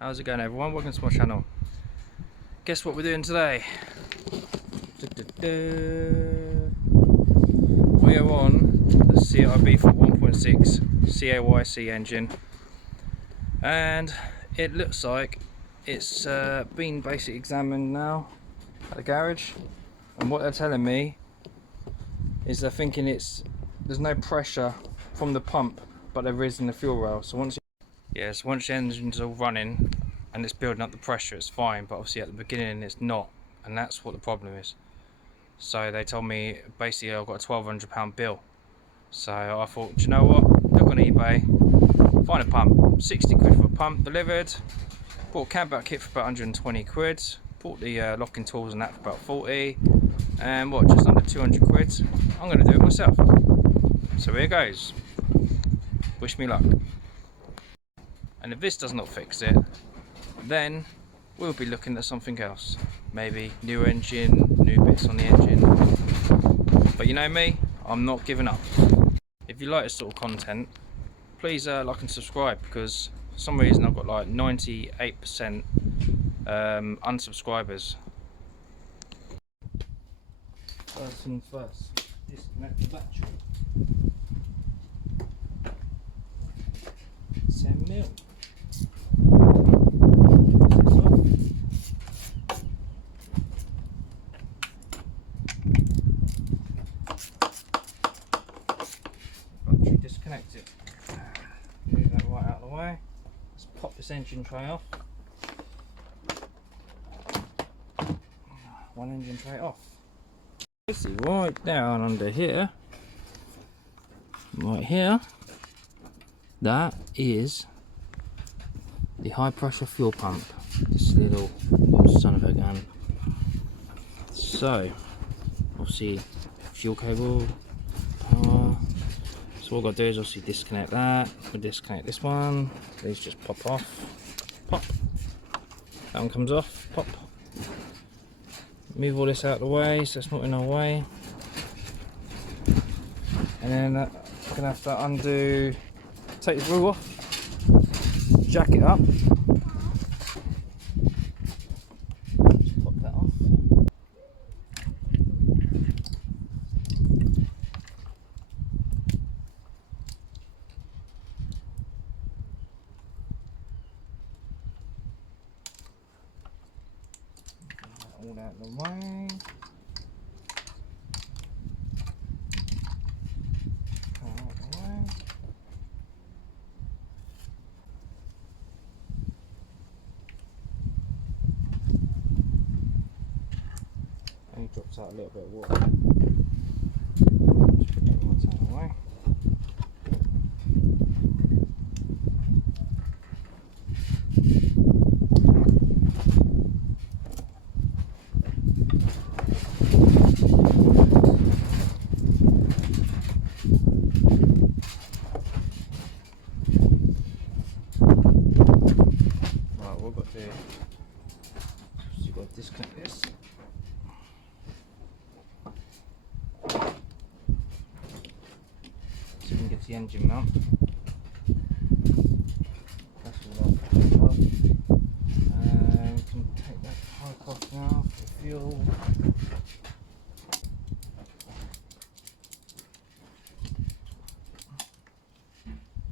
How's it going, everyone? Welcome to my channel. Guess what we're doing today? We are on the Ibiza 1.6 cayc engine, and it looks like it's been basically examined now at the garage, and what they're telling me is they're thinking there's no pressure from the pump, but there is in the fuel rail. So once the engine's all running and it's building up the pressure, it's fine, but obviously at the beginning it's not, and that's what the problem is. So they told me basically I've got a £1,200 bill. So I thought, do you know what, look on eBay, find a pump, 60 quid for a pump delivered. Bought a Cambelt kit for about 120 quid, bought the locking tools and that for about 40, and what, just under 200 quid. I'm going to do it myself. So here goes, wish me luck. And if this does not fix it, then we'll be looking at something else. Maybe new engine, new bits on the engine. But you know me, I'm not giving up. If you like this sort of content, please like and subscribe, because for some reason I've got like 98% unsubscribers. First things first, disconnect the battery. 10 mil. Battery disconnected. Move that right out of the way. Let's pop this engine tray off. One engine tray off. This is right down under here. Right here. That is the high pressure fuel pump. This little son of a gun. So, obviously, fuel cable, power. So what I've got to do is obviously disconnect that. We'll disconnect this one. These just pop off. Pop. That one comes off. Pop. Move all this out of the way so it's not in our way. And then I'm going to have to undo, take the wheel off, jack it up. Just pop that off. All out of the way. Out of the way. Only drops out a little bit of water. Just put that right out of the way. You've got to disconnect this. So we can get the engine mount. That's all off. And we can take that pipe off now for the fuel.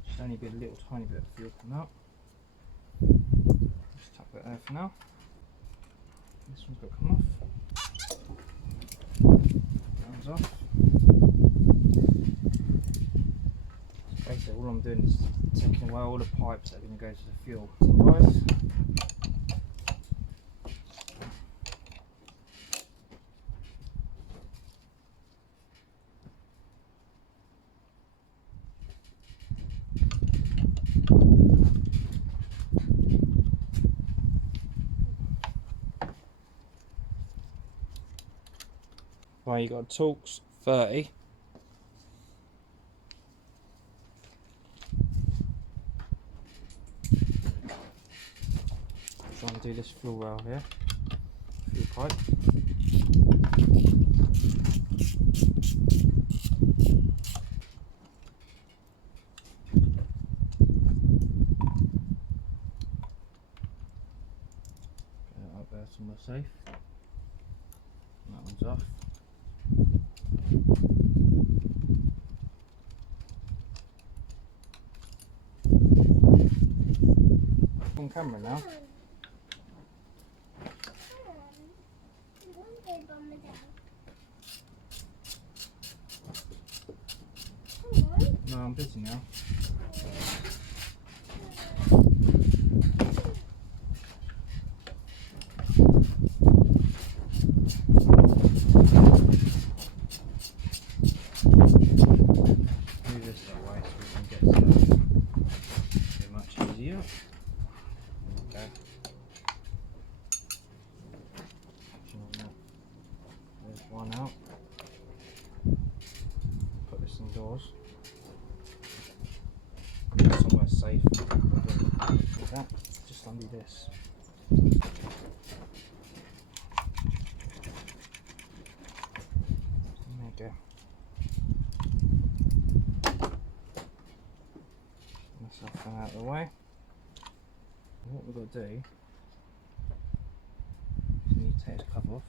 Just only be a little tiny bit of fuel coming out. Just tuck that there for now. This one's got to come off. That one's off. So basically all I'm doing is taking away all the pipes that are going to go to the fuel. Guys. Right, you got Torx 30. Trying to do this fuel rail here. Fuel pipe. that's on the safe. That one's off. On camera now. No, I'm busy now. Move this that way so we can get stuff. Be much easier. Okay. There's one out. Put this indoors. Somewhere safe. Like that. Just undo this. There you go. Myself out of the way. And what we've got to do is we need to take the cover off.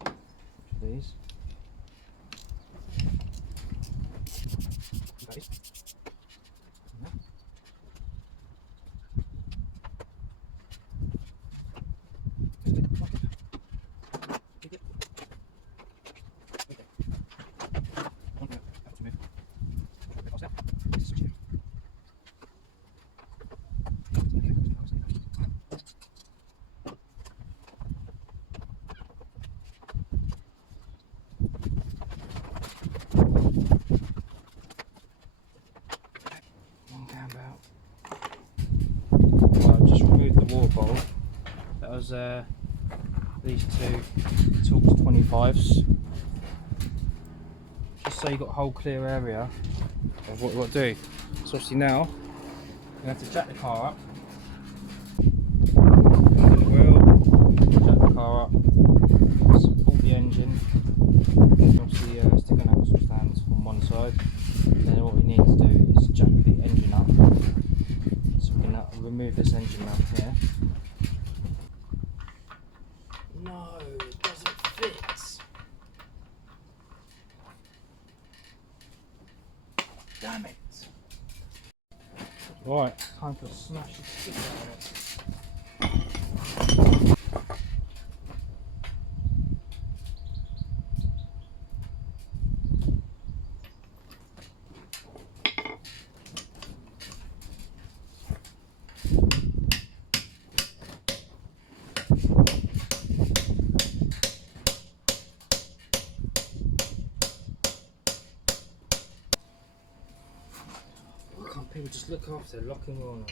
Which of these? Okay. Bottle. That was these two Talks 25s. Just so you got a whole clear area of what you've got to do. So obviously now you have to jack the car up. Jack the car up. Support the engine. Obviously stick an axle stands on one side. And then what we need to do is jack the engine up. So we can remove this engine mount here. No, it doesn't fit. Damn it. Right, time to smash the stick out of it. People just look after locking on us.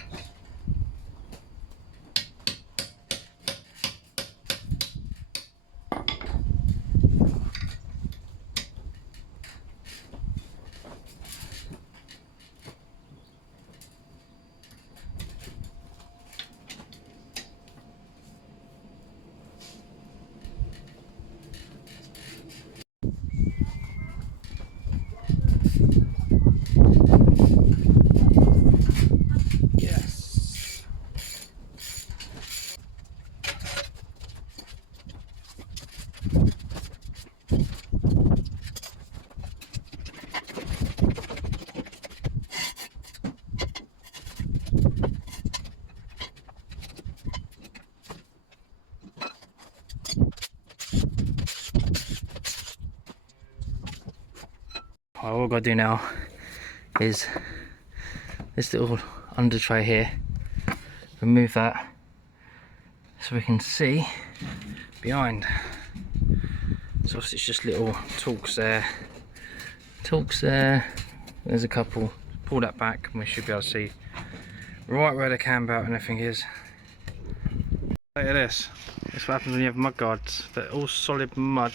Right, what I've got to do now is this little under tray here, remove that so we can see behind. So obviously it's just little Talks there, there's a couple. Pull that back and we should be able to see right where the Cambelt and everything is. Look at this. This is what happens when you have mud guards. They're all solid mud.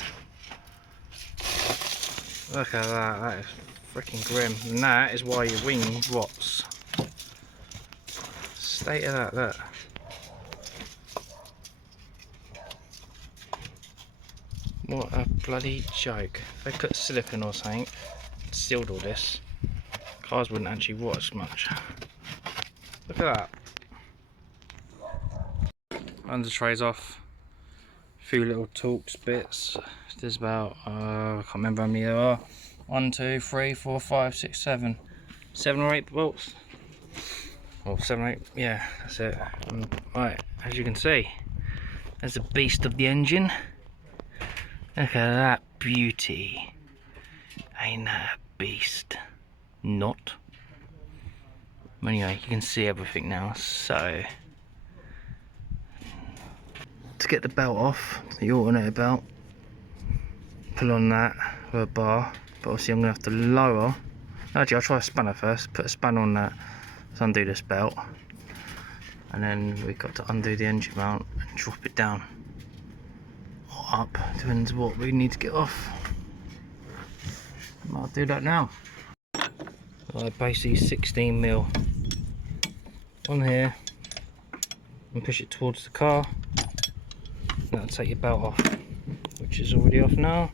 Look at that, that is freaking grim. And that is why your wing rots. State of that, look. What a bloody joke. If they put silicone or something, sealed all this, cars wouldn't actually rot as much. Look at that. under trays off. A few little Torx bits. There's about I can't remember how many there are. 1, 2, 3, 4, 5, 6, 7. 7 or 8 bolts. Or 7 or 8, yeah, that's it. Right, as you can see, there's a beast of the engine. Look at that beauty. Ain't that a beast? Not. Anyway, you can see everything now. So, to get the belt off, the alternator belt, pull on that with a bar. But obviously I'm going to have to lower. Actually, I'll try a spanner first. Put a spanner on that. Let's undo this belt. And then we've got to undo the engine mount and drop it down. Or up, depends what we need to get off. I'll do that now. Like basically 16mm on here and push it towards the car. That'll take your belt off, which is already off now.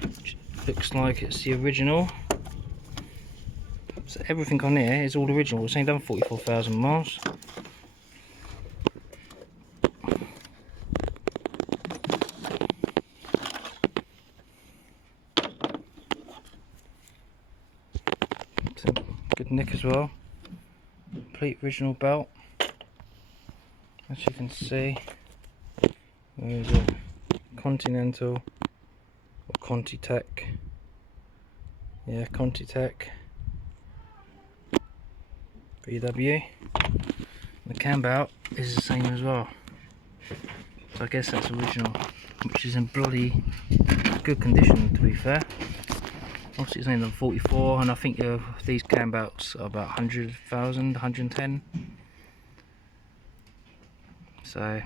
Which looks like it's the original. So everything on here is all original. It's only done 44,000 miles. Good nick as well. Complete original belt. As you can see, where is it? Continental or Contitech. Yeah, Contitech. BW. The Cambelt is the same as well. So I guess that's original, which is in bloody good condition, to be fair. Obviously it's only done 44, and I think these Cambelts are about 100,000, 110. So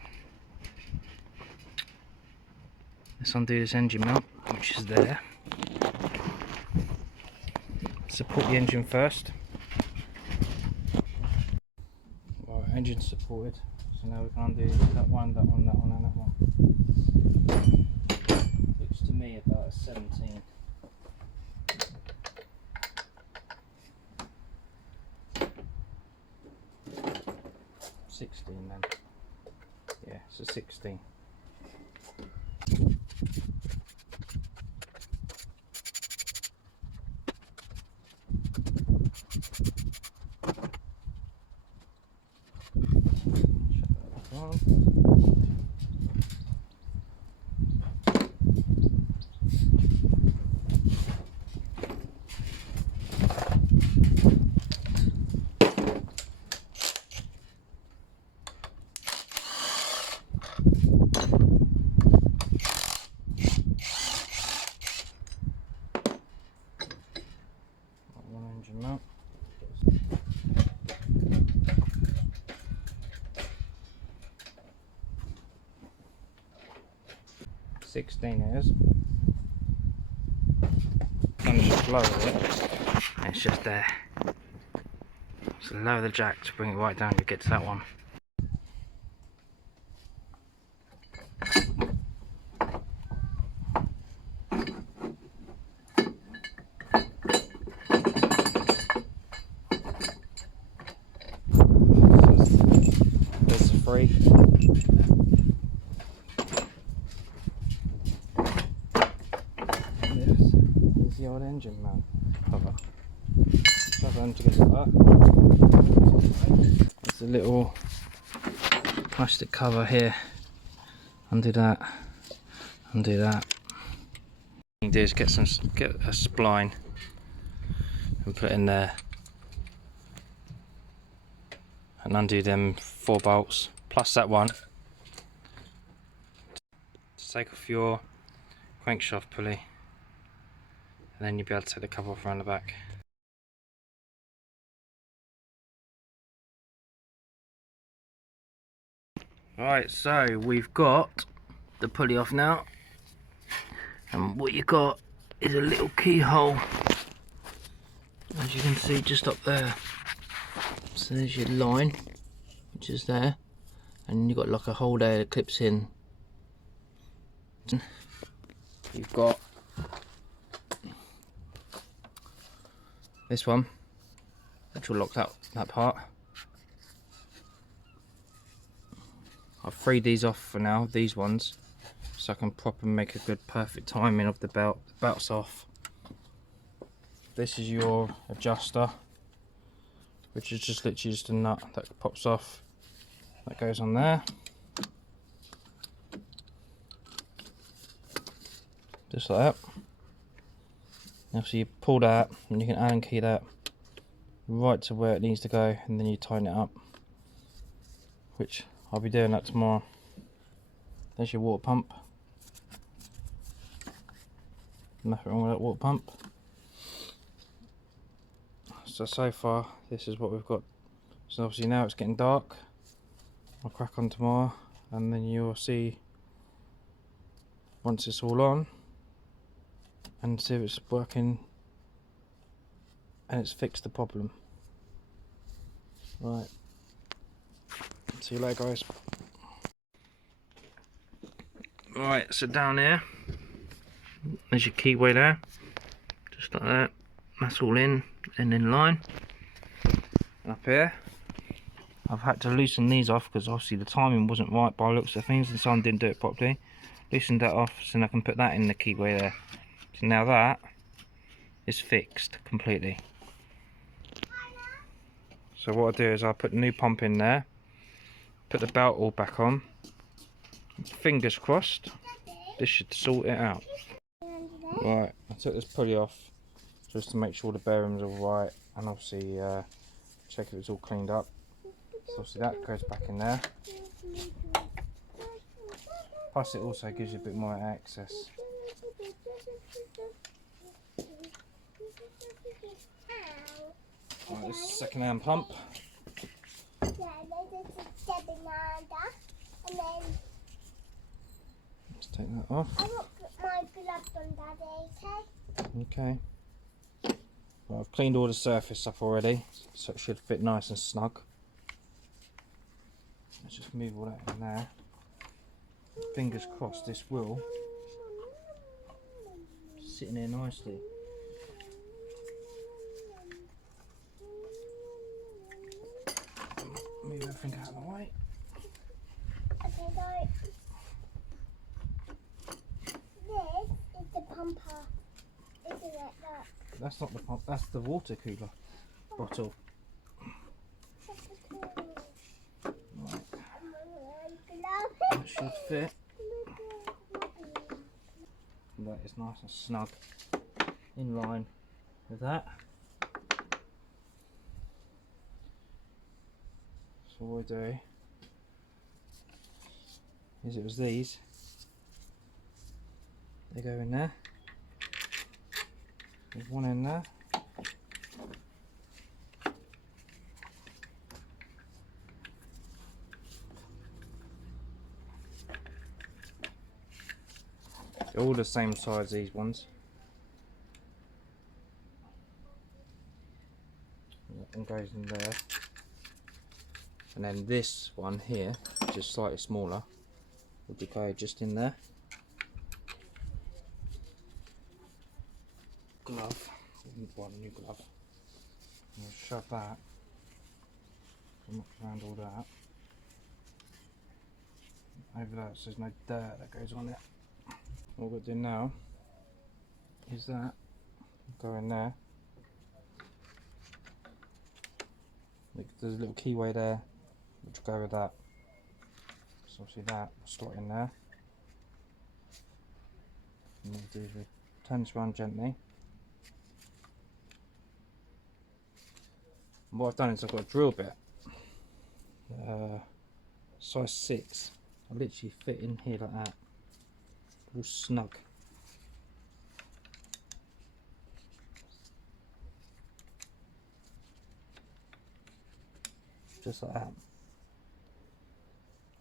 let's undo this engine mount, which is there. Support the engine first. Right, engine supported. So now we can undo that one, that one, that one, and that one. Looks to me about a 17. 16 then. Yeah, it's a 16. Engine mount. 16 it is. I'm just lower it. And it's just there. So lower the jack to bring it right down to get to that one. There's the free. There's the old engine mount cover. Try to get it up. There's a little plastic cover here. Undo that. Undo that. What you can do is get a spline and put it in there. And undo them 4 bolts plus that one to take off your crankshaft pulley, and then you'll be able to take the cover off around the back. Right, so we've got the pulley off now, and what you got is a little keyhole, as you can see just up there. So there's your line, which is there, and you've got like a hole there that clips in. You've got this one, which will lock that part. I've freed these off for now, these ones, so I can properly make a good perfect timing of the belt. The belt's off. This is your adjuster, which is just literally just a nut that pops off. That goes on there. Just like that. Now so you pull that and you can Allen key that right to where it needs to go, and then you tighten it up, which I'll be doing that tomorrow. There's your water pump. Nothing wrong with that water pump. So far this is what we've got. So obviously now it's getting dark. I'll crack on tomorrow and then you'll see once it's all on and see if it's working and it's fixed the problem. Right, see you later guys. Right, so down here there's your keyway there, just like that. That's all in and in line. And up here I've had to loosen these off because obviously the timing wasn't right by the looks of things, and someone didn't do it properly. Loosened that off so I can put that in the keyway there. So now that is fixed completely. So what I do is I put the new pump in there, put the belt all back on. Fingers crossed, this should sort it out. Right, I took this pulley off just to make sure the bearings are right, and obviously check if it's all cleaned up. So obviously that goes back in there. Plus it also gives you a bit more access. Right, this is a second-hand pump. Let's take that off. I won't put my gloves on, Daddy, okay? Okay. Well, I've cleaned all the surface up already, so it should fit nice and snug. Let's just move all that in there. Fingers crossed this will sit in there nicely. Move everything out of the way. Okay, guys. This is the pumper, isn't it? Look. That's not the pump, that's the water cooler bottle. Right. That should fit. That is nice and snug in line with that. So what I do is, it was these, they go in there, there's one in there, they're all the same size, these ones. That one goes in there. And then this one here, which is slightly smaller, would go just in there. Glove, one new glove. And we'll shove that, muck around all that. Over that, so there's no dirt that goes on it. What we're going to do now is that, go in there. There's a little keyway there, which will go with that. So obviously that will slot in there. And we'll do the turn this around gently. And what I've done is I've got a drill bit, size 6. I literally fit in here like that, all snug. Just like that.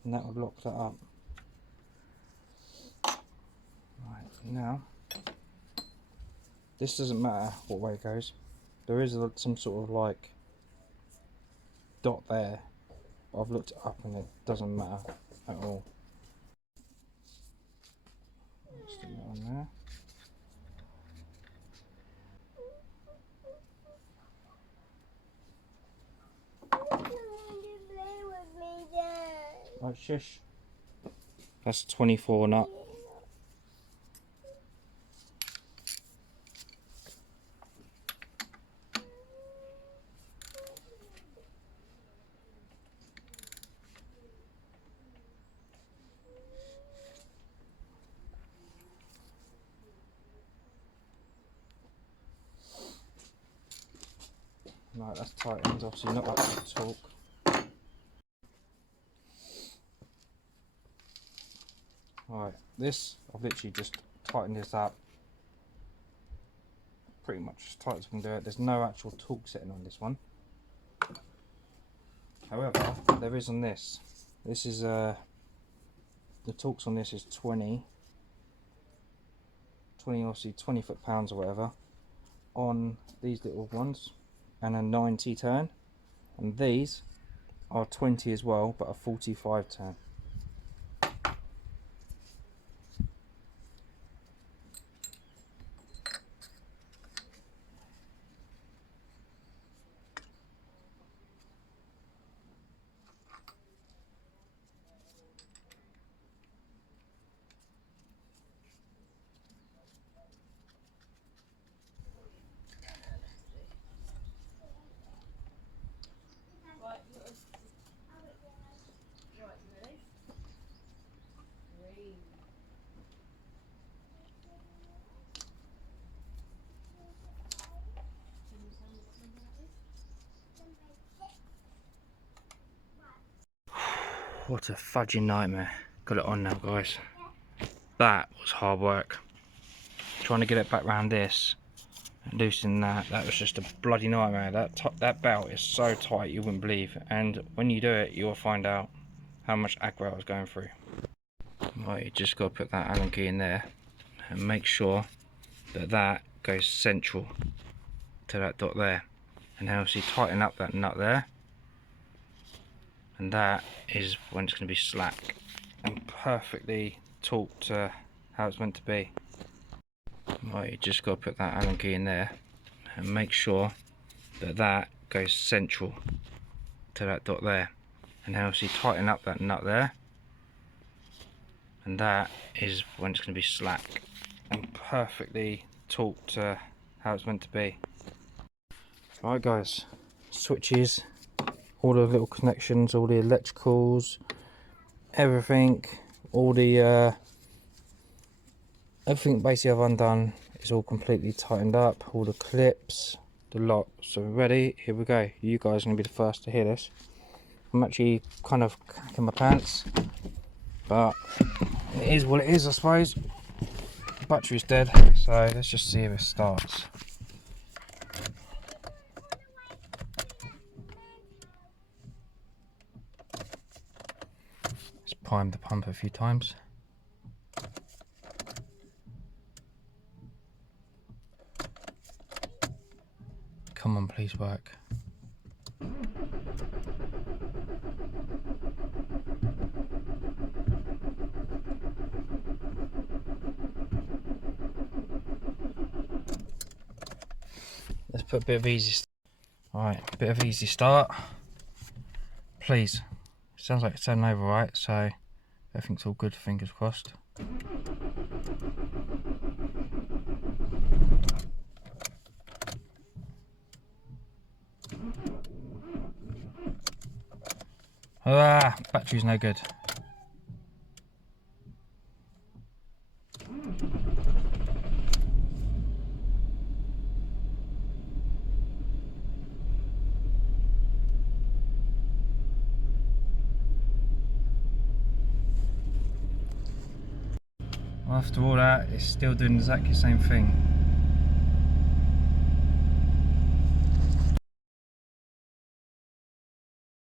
And that would lock that up. Right, now, this doesn't matter what way it goes. There is some sort of like dot there, but I've looked it up and it doesn't matter at all. Stick that on there. Right, shush. That's 24 nut. Right, that's tightened, obviously not that much torque. Right, this, I've literally just tightened this up. Pretty much as tight as I can do it. There's no actual torque setting on this one. However, there is on this. This is, the torques on this is 20 obviously 20 foot-pounds or whatever. On these little ones. And a 90 turn, and these are 20 as well, but a 45 turn. What a fudging nightmare. Got it on now, guys. That was hard work. Trying to get it back round this and loosening that was just a bloody nightmare. That belt is so tight you wouldn't believe, and when you do it you'll find out how much aggro I was going through. Right, you just got to put that Allen key in there and make sure that goes central to that dot there, and then obviously tighten up that nut there, and that is when it's going to be slack and perfectly taut to how it's meant to be. Right, you just got to put that Allen key in there and make sure that goes central to that dot there, and then obviously tighten up that nut there, and that is when it's going to be slack and perfectly taut to how it's meant to be. Right guys, switches, all the little connections, all the electricals, everything, all the everything basically I've undone is all completely tightened up, all the clips, the lot. So we're ready, here we go. You guys are going to be the first to hear this. I'm actually kind of cracking my pants, but it is what it is, I suppose. The battery's dead, so let's just see if it starts. Let's prime the pump a few times. Come on, please work. Let's put a bit of easy. Alright, a bit of easy start. Please. Sounds like it's turning over right, so everything's all good, fingers crossed. Ah, battery's no good. After all that, it's still doing exactly the same thing.